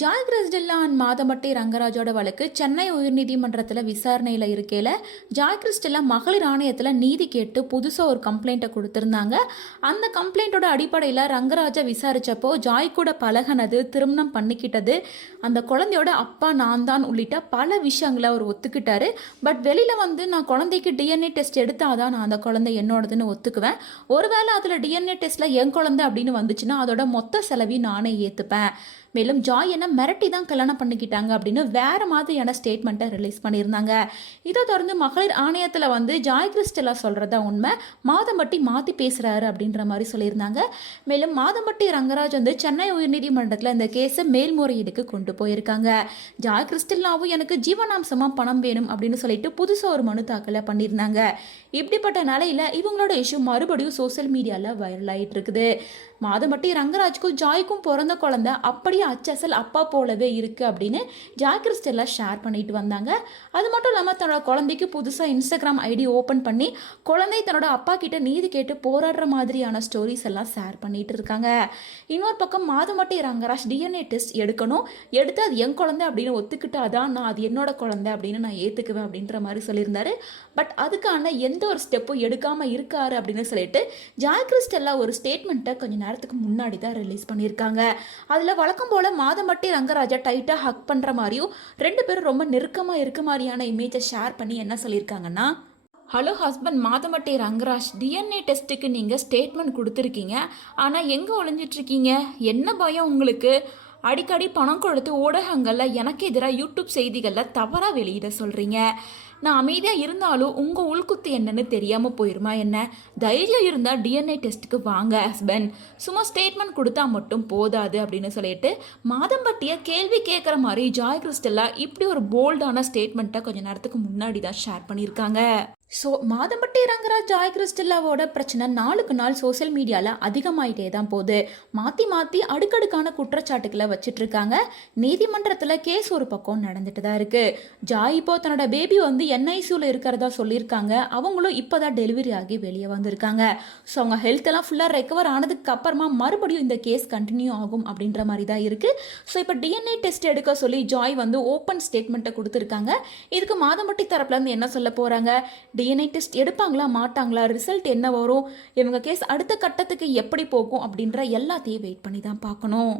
Joy Crizildaa and Madhampatty ரங்கராஜோட வழக்கு சென்னை உயர்நீதிமன்றத்தில் விசாரணையில் இருக்கையில் ஜாய் கிறிஸ்டில்லா மகளிர் ஆணையத்தில் நீதி கேட்டு புதுசாக ஒரு கம்ப்ளைண்ட்டை கொடுத்துருந்தாங்க. அந்த கம்ப்ளைண்ட்டோட அடிப்படையில் ரங்கராஜை விசாரித்தப்போ ஜாய் கூட பழகினது திருமணம் பண்ணிக்கிட்டது அந்த குழந்தையோட அப்பா நான் தான் உள்ளிட்ட பல விஷயங்களை அவர் ஒத்துக்கிட்டாரு. பட் வெளியில் வந்து நான் குழந்தைக்கு டிஎன்ஏ டெஸ்ட் எடுத்தால் தான் நான் அந்த குழந்தை என்னோடதுன்னு ஒத்துக்குவேன். ஒருவேளை அதில் டிஎன்ஏ டெஸ்ட்டில் என் குழந்தை அப்படின்னு வந்துச்சுன்னா அதோட மொத்த செலவையும் நானே ஏற்றுப்பேன் மேலும் ஜாய் என்ன மிரட்டி தான் கல்யாணம் பண்ணிக்கிட்டாங்க அப்படின்னு வேற மாதிரியான ஸ்டேட்மெண்ட்டை ரிலீஸ் பண்ணியிருந்தாங்க. இதை தொடர்ந்து மகளிர் ஆணையத்தில் வந்து ஜாய் கிறிஸ்டலா சொல்கிறதா உண்மை. மாதம்பட்டி மாற்றி பேசுகிறாரு அப்படின்ற மாதிரி சொல்லியிருந்தாங்க. மேலும் மாதம்பட்டி ரங்கராஜ் வந்து சென்னை உயர்நீதிமன்றத்தில் இந்த கேஸை மேல்முறையீடுக்கு கொண்டு போயிருக்காங்க. ஜாய் கிறிஸ்டல்லாவும் எனக்கு ஜீவனாம்சமாக பணம் வேணும் அப்படின்னு சொல்லிட்டு புதுசாக ஒரு மனு தாக்கலை பண்ணியிருந்தாங்க. இப்படிப்பட்ட நிலையில் இவங்களோட இஷ்யூ மறுபடியும் சோஷியல் மீடியாவில் வைரல் ஆகிட்டு இருக்குது. மாதம்பட்டி ரங்கராஜ்க்கும் ஜாய்க்கும் பிறந்த குழந்தை அப்படியே அச்சசல் அப்பா போலவே இருக்குது அப்படின்னு ஜாக்கிரிஸ்டெல்லாம் ஷேர் பண்ணிட்டு வந்தாங்க. அது மட்டும் இல்லாமல் தன்னோட குழந்தைக்கு புதுசாக இன்ஸ்டாகிராம் ஐடி ஓப்பன் பண்ணி குழந்தை தன்னோட அப்பா கிட்ட நீதி கேட்டு போராடுற மாதிரியான ஸ்டோரிஸ் எல்லாம் ஷேர் பண்ணிட்டு இருக்காங்க. இன்னொரு பக்கம் மாதமட்டி ரங்கராஜ் டிஎன்ஏ டெஸ்ட் எடுக்கணும். எடுத்து அது என் குழந்தை அப்படின்னு ஒத்துக்கிட்டாதான் நான் அது என்னோட குழந்தை அப்படின்னு நான் ஏற்றுக்குவேன் அப்படின்ற மாதிரி சொல்லியிருந்தாரு. பட் அதுக்கான எந்த ஒரு ஸ்டெப்பும் எடுக்காமல் இருக்காரு அப்படின்னு சொல்லிட்டு ஜாக்கிரிஸ்டெல்லாம் ஒரு ஸ்டேட்மெண்ட்டை கொஞ்சம் நேரத்துக்கு முன்னாடி தான் ரிலீஸ் பண்ணியிருக்காங்க. அதில் வழக்கம் போல் மாதம்பட்டி ரங்கராஜா டைட்டாக ஹக் பண்ணுற மாதிரியும் ரெண்டு பேரும் ரொம்ப நெருக்கமாக இருக்க மாதிரியான இமேஜை ஷேர் பண்ணி என்ன சொல்லியிருக்காங்கன்னா hello husband Madhampatty Rangaraj DNA டெஸ்ட்டுக்கு நீங்கள் ஸ்டேட்மெண்ட் கொடுத்துருக்கீங்க. ஆனால் எங்கே ஒளிஞ்சிட்ருக்கீங்க என்ன பயம் உங்களுக்கு? அடிக்கடி பணம் கொடுத்து ஊடகங்களில் எனக்கு எதிராக யூடியூப் செய்திகளில் தவறாக வெளியிட சொல்கிறீங்க நான் அமைதியாக இருந்தாலும் உங்கள் உள்குத்து என்னன்னு தெரியாமல் போயிருமா என்ன? தைரியம் இருந்தால் டிஎன்ஏ டெஸ்ட்டுக்கு வாங்க ஹஸ்பண்ட் சும்மா ஸ்டேட்மெண்ட் கொடுத்தா மட்டும் போதாது அப்படின்னு சொல்லிட்டு மாதம்பட்டியை கேள்வி கேட்குற மாதிரி ஜாய் கிறிஸ்டல்லா இப்படி ஒரு போல்டான ஸ்டேட்மெண்ட்டை கொஞ்சம் நேரத்துக்கு முன்னாடி தான் ஷேர் பண்ணியிருக்காங்க. ஸோ மாதம்பட்டி ரங்கராஜ் ஜாய் கிறிஸ்டல்லாவோட பிரச்சனை நாளுக்கு நாள் சோஷியல் மீடியாவில் அதிகமாயிட்டே தான் போகுது. மாற்றி மாற்றி அடுக்கடுக்கான குற்றச்சாட்டுக்களை வச்சிட்டு இருக்காங்க. நீதிமன்றத்தில் கேஸ் ஒரு பக்கம் நடந்துட்டு தான் இருக்குது ஜாய் இப்போ தன்னோட பேபி வந்து என்ஐசியூவில் இருக்கிறதா சொல்லியிருக்காங்க. அவங்களும் இப்போ தான் டெலிவரி ஆகி வெளியே வந்திருக்காங்க. ஸோ அவங்க ஹெல்த் எல்லாம் ஃபுல்லாக ரெக்கவர் ஆனதுக்கு அப்புறமா மறுபடியும் இந்த கேஸ் கண்டினியூ ஆகும் அப்படின்ற மாதிரி தான் இருக்கு. ஸோ இப்போ டிஎன்ஏ டெஸ்ட் எடுக்க சொல்லி ஜாய் வந்து ஓப்பன் ஸ்டேட்மெண்ட்டை கொடுத்துருக்காங்க. இதுக்கு மாதம்பட்டி தரப்புலேருந்து என்ன சொல்ல போகிறாங்க டிஎன்ஏ டெஸ்ட் எடுப்பாங்களா மாட்டாங்களா? ரிசல்ட் என்ன வரும்? இவங்க கேஸ் அடுத்த கட்டத்துக்கு எப்படி போகும் அப்படின்ற எல்லாத்தையும் வெயிட் பண்ணி தான் பார்க்கணும்.